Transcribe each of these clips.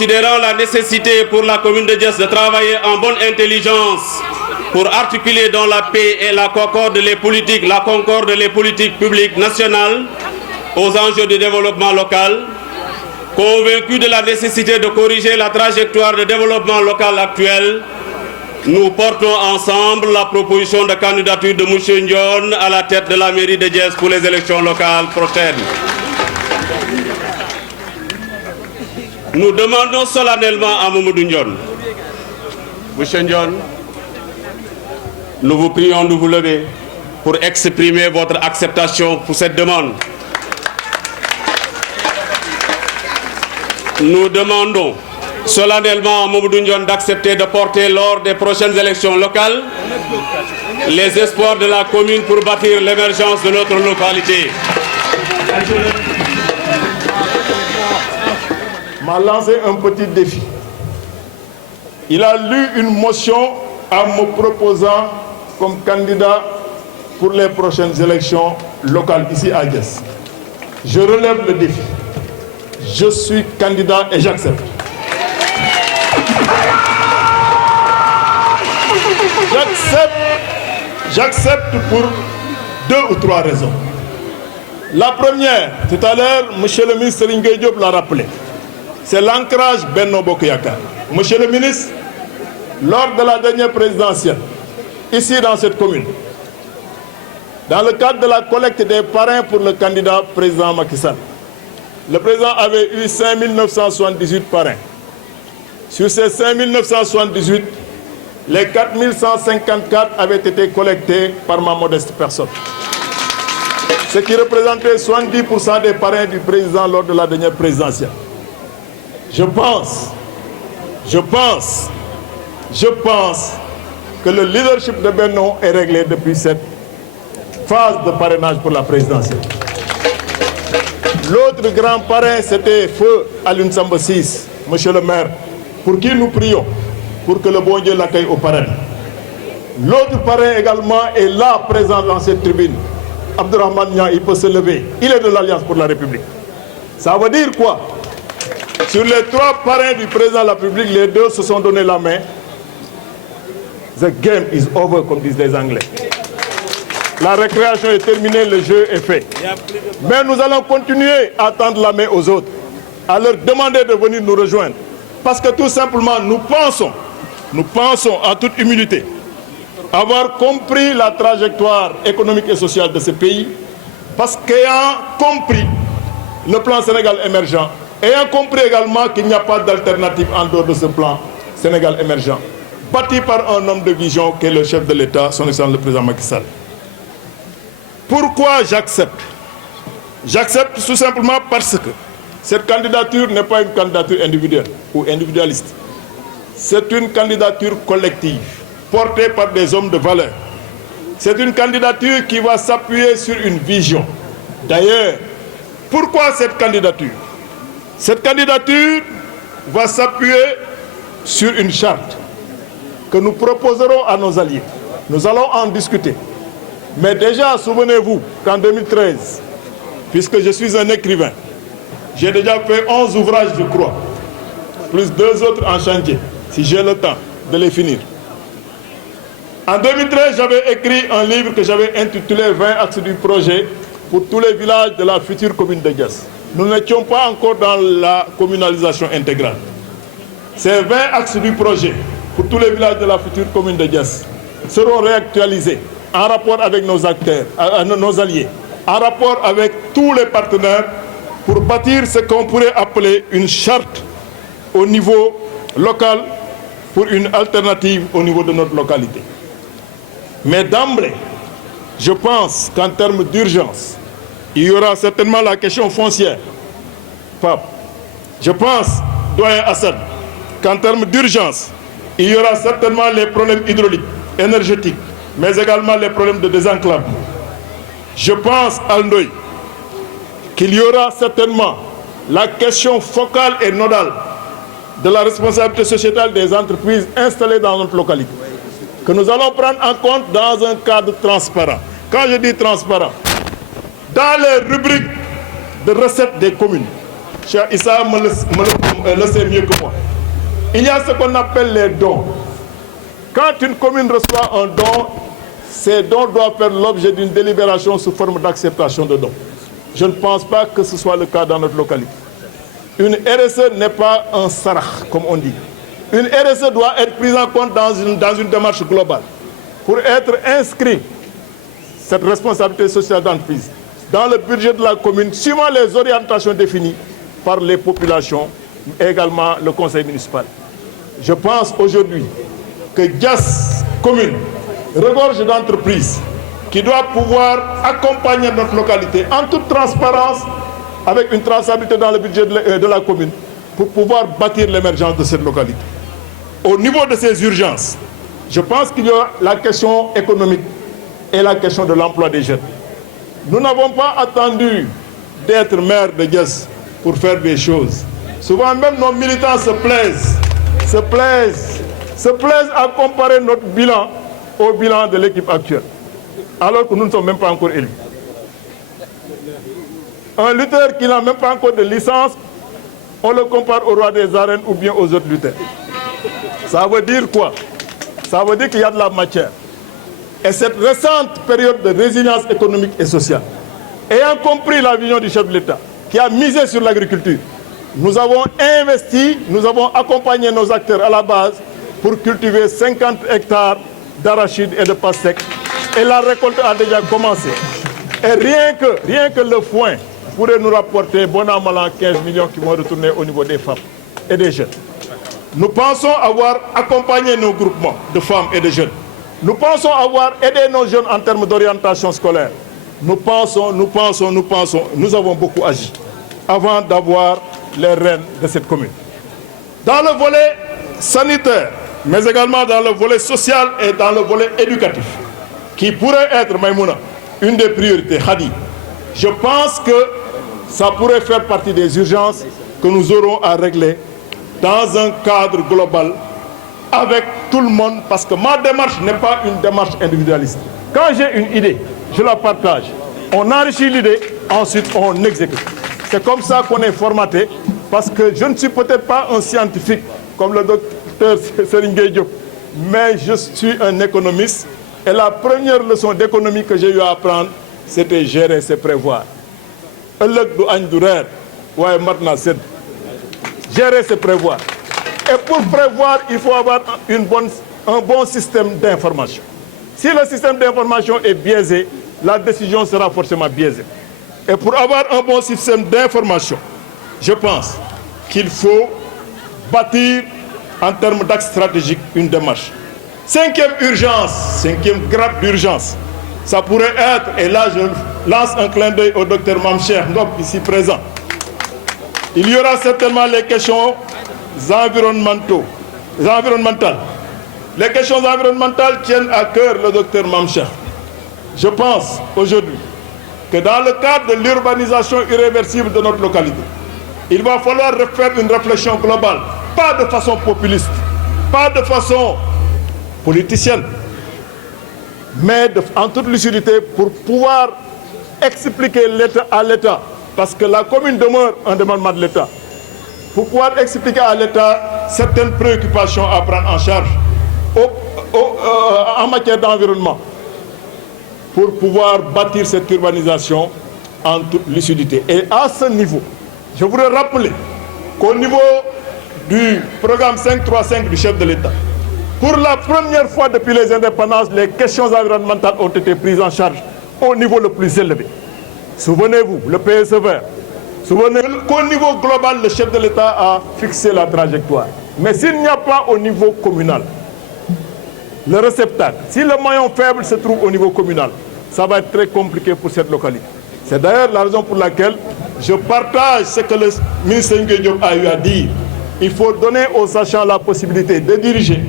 Considérant la nécessité pour la commune de Diass de travailler en bonne intelligence pour articuler dans la paix et la concorde les politiques publiques nationales aux enjeux du développement local, convaincus de la nécessité de corriger la trajectoire de développement local actuelle, nous portons ensemble la proposition de candidature de M. Ndione à la tête de la mairie de Diass pour les élections locales prochaines. Nous demandons solennellement à Mamadou Ndione. M. Ndione, nous vous prions de vous lever pour exprimer votre acceptation pour cette demande. Nous demandons solennellement à Mamadou Ndione d'accepter de porter lors des prochaines élections locales les espoirs de la commune pour bâtir l'émergence de notre localité. M'a lancé un petit défi. Il a lu une motion en me proposant comme candidat pour les prochaines élections locales ici à Diass. Je relève le défi. Je suis candidat et j'accepte. J'accepte pour 2 ou 3 raisons. La première, tout à l'heure, M. le ministre Serigne Gueye Diop l'a rappelé, c'est l'ancrage Benno Bokk Yakaar. Monsieur le ministre, lors de la dernière présidentielle, ici dans cette commune, dans le cadre de la collecte des parrains pour le candidat président Macky Sall, le président avait eu 5978 parrains. Sur ces 5978, les 4154 avaient été collectés par ma modeste personne. Ce qui représentait 70% des parrains du président lors de la dernière présidentielle. Je pense que le leadership de Benno est réglé depuis cette phase de parrainage pour la présidentielle. L'autre grand parrain, c'était Feu Alioune Samba Ciss, monsieur le maire, pour qui nous prions, pour que le bon Dieu l'accueille au paradis. L'autre parrain également est là, présent dans cette tribune. Abdourahmane Niang, il peut se lever. Il est de l'Alliance pour la République. Ça veut dire quoi? Sur les 3 parrains du président de la République, les 2 se sont donné la main. The game is over, comme disent les Anglais. La récréation est terminée, le jeu est fait. Mais nous allons continuer à tendre la main aux autres, à leur demander de venir nous rejoindre. Parce que tout simplement, nous pensons en toute humilité, avoir compris la trajectoire économique et sociale de ce pays, parce qu'ayant compris le plan Sénégal émergent, ayant compris également qu'il n'y a pas d'alternative en dehors de ce plan Sénégal émergent, bâti par un homme de vision qui est le chef de l'État, son excellence le président Macky Sall. Pourquoi j'accepte? J'accepte tout simplement parce que cette candidature n'est pas une candidature individuelle ou individualiste. C'est une candidature collective, portée par des hommes de valeur. C'est une candidature qui va s'appuyer sur une vision. D'ailleurs, pourquoi cette candidature? Cette candidature va s'appuyer sur une charte que nous proposerons à nos alliés. Nous allons en discuter. Mais déjà, souvenez-vous qu'en 2013, puisque je suis un écrivain, j'ai déjà fait 11 ouvrages, je crois, plus 2 autres en chantier, si j'ai le temps de les finir. En 2013, j'avais écrit un livre que j'avais intitulé 20 axes du projet pour tous les villages de la future commune de Diass. Nous n'étions pas encore dans la communalisation intégrale. Ces 20 axes du projet pour tous les villages de la future commune de Diass seront réactualisés en rapport avec nos acteurs, nos alliés, en rapport avec tous les partenaires pour bâtir ce qu'on pourrait appeler une charte au niveau local pour une alternative au niveau de notre localité. Mais d'emblée, je pense qu'en termes d'urgence, il y aura certainement la question foncière. Pape, je pense, doyen Assad, qu'en termes d'urgence, il y aura certainement les problèmes hydrauliques, énergétiques, mais également les problèmes de désenclavement. Je pense, Alndoy, qu'il y aura certainement la question focale et nodale de la responsabilité sociétale des entreprises installées dans notre localité, que nous allons prendre en compte dans un cadre transparent. Quand je dis transparent, dans les rubriques de recettes des communes, Cheikh Issa le sait mieux que moi. Il y a ce qu'on appelle les dons. Quand une commune reçoit un don, ces dons doivent faire l'objet d'une délibération sous forme d'acceptation de dons. Je ne pense pas que ce soit le cas dans notre localité. Une RSE n'est pas un sarah, comme on dit. Une RSE doit être prise en compte dans une démarche globale. Pour être inscrit, cette responsabilité sociale d'entreprise, dans le budget de la commune, suivant les orientations définies par les populations, et également le conseil municipal. Je pense aujourd'hui que Diass commune regorge d'entreprises qui doivent pouvoir accompagner notre localité en toute transparence, avec une traçabilité dans le budget de la commune, pour pouvoir bâtir l'émergence de cette localité. Au niveau de ces urgences, je pense qu'il y a la question économique et la question de l'emploi des jeunes. Nous n'avons pas attendu d'être maire de Diass pour faire des choses. Souvent même nos militants se plaisent à comparer notre bilan au bilan de l'équipe actuelle, alors que nous ne sommes même pas encore élus. Un lutteur qui n'a même pas encore de licence, on le compare au roi des arènes ou bien aux autres lutteurs. Ça veut dire quoi? Ça veut dire qu'il y a de la matière. Et cette récente période de résilience économique et sociale, ayant compris la vision du chef de l'État, qui a misé sur l'agriculture, nous avons investi, nous avons accompagné nos acteurs à la base pour cultiver 50 hectares d'arachides et de pastèques. Et la récolte a déjà commencé. Et rien que le foin pourrait nous rapporter bon an mal an 15 millions qui vont retourner au niveau des femmes et des jeunes. Nous pensons avoir accompagné nos groupements de femmes et de jeunes. Nous pensons avoir aidé nos jeunes en termes d'orientation scolaire. Nous avons beaucoup agi avant d'avoir les rênes de cette commune. Dans le volet sanitaire, mais également dans le volet social et dans le volet éducatif, qui pourrait être, Maïmouna, une des priorités, Khadi. Je pense que ça pourrait faire partie des urgences que nous aurons à régler dans un cadre global avec tout le monde, parce que ma démarche n'est pas une démarche individualiste. Quand j'ai une idée, je la partage. On enrichit l'idée, ensuite on exécute. C'est comme ça qu'on est formaté, parce que je ne suis peut-être pas un scientifique comme le docteur Serigne Gueye Diop, mais je suis un économiste. Et la première leçon d'économie que j'ai eu à apprendre, c'était gérer, c'est prévoir. Gérer, c'est prévoir. Et pour prévoir, il faut avoir un bon système d'information. Si le système d'information est biaisé, la décision sera forcément biaisée. Et pour avoir un bon système d'information, je pense qu'il faut bâtir en termes d'axe stratégique une démarche. Cinquième grade d'urgence, ça pourrait être, et là je lance un clin d'œil au docteur Mamcher Ngop ici présent, il y aura certainement les questions environnementales. Les questions environnementales tiennent à cœur le docteur Mamcher. Je pense aujourd'hui que dans le cadre de l'urbanisation irréversible de notre localité, il va falloir faire une réflexion globale, pas de façon populiste, pas de façon politicienne, mais en toute lucidité pour pouvoir expliquer à l'État, parce que la commune demeure un demandement de l'État, pour pouvoir expliquer à l'État certaines préoccupations à prendre en charge en matière d'environnement, pour pouvoir bâtir cette urbanisation en toute lucidité. Et à ce niveau, je voudrais rappeler qu'au niveau du programme 535 du chef de l'État, pour la première fois depuis les indépendances, les questions environnementales ont été prises en charge au niveau le plus élevé. Souvenez-vous, le PSE vert. Souvenez-vous qu'au niveau global, le chef de l'État a fixé la trajectoire. Mais s'il n'y a pas au niveau communal, le réceptacle, si le maillon faible se trouve au niveau communal, ça va être très compliqué pour cette localité. C'est d'ailleurs la raison pour laquelle je partage ce que le ministre Ndiaye Diop a eu à dire. Il faut donner aux sachants la possibilité de diriger,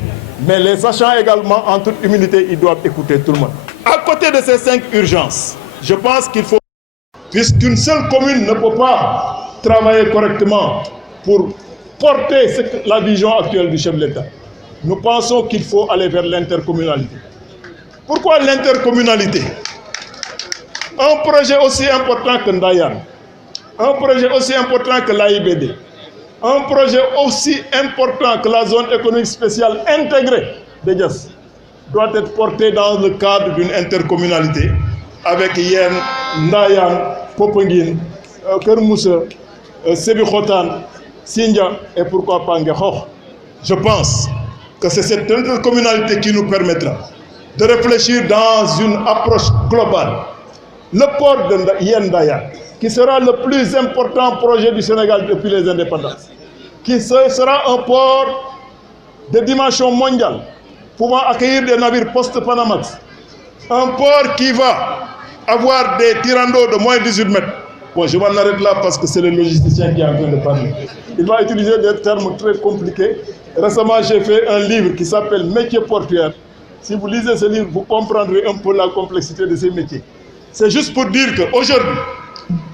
mais les sachants également, en toute humilité, ils doivent écouter tout le monde. À côté de ces 5 urgences, je pense qu'il faut, puisqu'une seule commune ne peut pas travailler correctement pour porter la vision actuelle du chef de l'État, nous pensons qu'il faut aller vers l'intercommunalité. Pourquoi l'intercommunalité? Un projet aussi important que Ndayan, un projet aussi important que l'AIBD, un projet aussi important que la zone économique spéciale intégrée de Diass doit être porté dans le cadre d'une intercommunalité avec Yen, Ndayan, Popenguine, Kermoussa, Sébikotane, Sindia et pourquoi pas Ngekhoch. Je pense que c'est cette intercommunalité qui nous permettra de réfléchir dans une approche globale. Le port de Yen Ndayan, qui sera le plus important projet du Sénégal depuis les indépendances, qui sera un port de dimension mondiale, pouvant accueillir des navires post-Panamax, un port qui va avoir des tirandos de moins de 18 mètres. Bon, je m'en arrête là parce que c'est le logisticien qui est en train de parler. Il va utiliser des termes très compliqués. Récemment, j'ai fait un livre qui s'appelle Métiers portuaires. Si vous lisez ce livre, vous comprendrez un peu la complexité de ces métiers. C'est juste pour dire qu'aujourd'hui,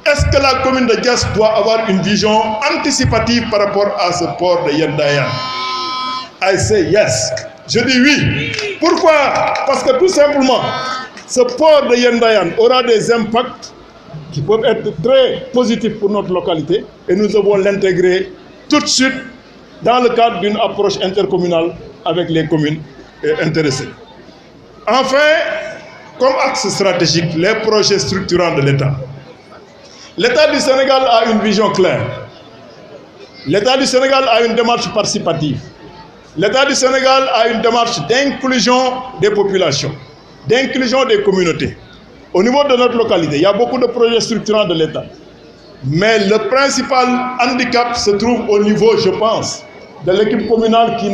est-ce que la commune de Diass doit avoir une vision anticipative par rapport à ce port de Yen Ndayan? I say yes. Je dis oui. Pourquoi? Parce que tout simplement, ce port de Yen Ndayan aura des impacts qui peuvent être très positifs pour notre localité et nous devons l'intégrer tout de suite dans le cadre d'une approche intercommunale avec les communes intéressées. Enfin, comme axe stratégique, les projets structurants de l'État. L'État du Sénégal a une vision claire. L'État du Sénégal a une démarche participative. L'État du Sénégal a une démarche d'inclusion des populations, d'inclusion des communautés. Au niveau de notre localité, il y a beaucoup de projets structurants de l'État. Mais le principal handicap se trouve au niveau, je pense, de l'équipe communale qui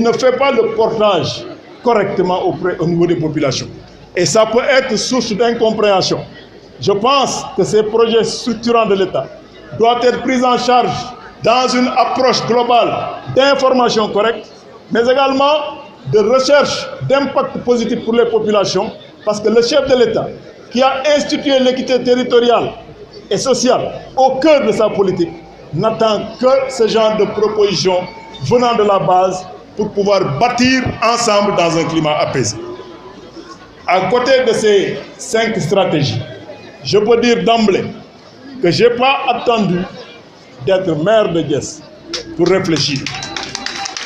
ne fait pas le portage correctement au niveau des populations. Et ça peut être source d'incompréhension. Je pense que ces projets structurants de l'État doivent être pris en charge dans une approche globale d'information correcte, mais également de recherche d'impact positif pour les populations, parce que le chef de l'État, qui a institué l'équité territoriale et sociale au cœur de sa politique, n'attend que ce genre de propositions venant de la base pour pouvoir bâtir ensemble dans un climat apaisé. À côté de ces 5 stratégies, je peux dire d'emblée que je n'ai pas attendu d'être maire de Diass pour réfléchir.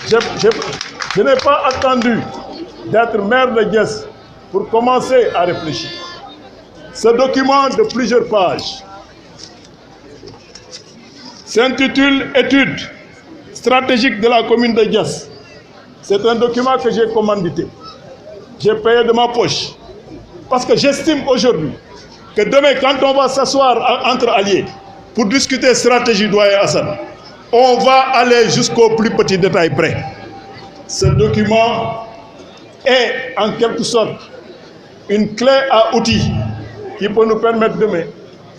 Je n'ai pas attendu d'être maire de Diass pour commencer à réfléchir. Ce document de plusieurs pages s'intitule « Études stratégiques de la commune de Diass ». C'est un document que j'ai commandité. J'ai payé de ma poche. Parce que j'estime aujourd'hui que demain, quand on va s'asseoir entre alliés pour discuter stratégie doyen Assane, on va aller jusqu'au plus petit détail près. Ce document est en quelque sorte une clé à outils qui peut nous permettre demain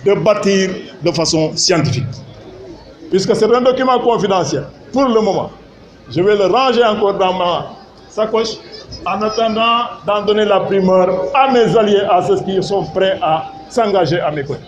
de bâtir de façon scientifique. Puisque c'est un document confidentiel, pour le moment, je vais le ranger encore dans ma sacoche en attendant d'en donner la primeur à mes alliés, à ceux qui sont prêts à s'engager à mes côtés.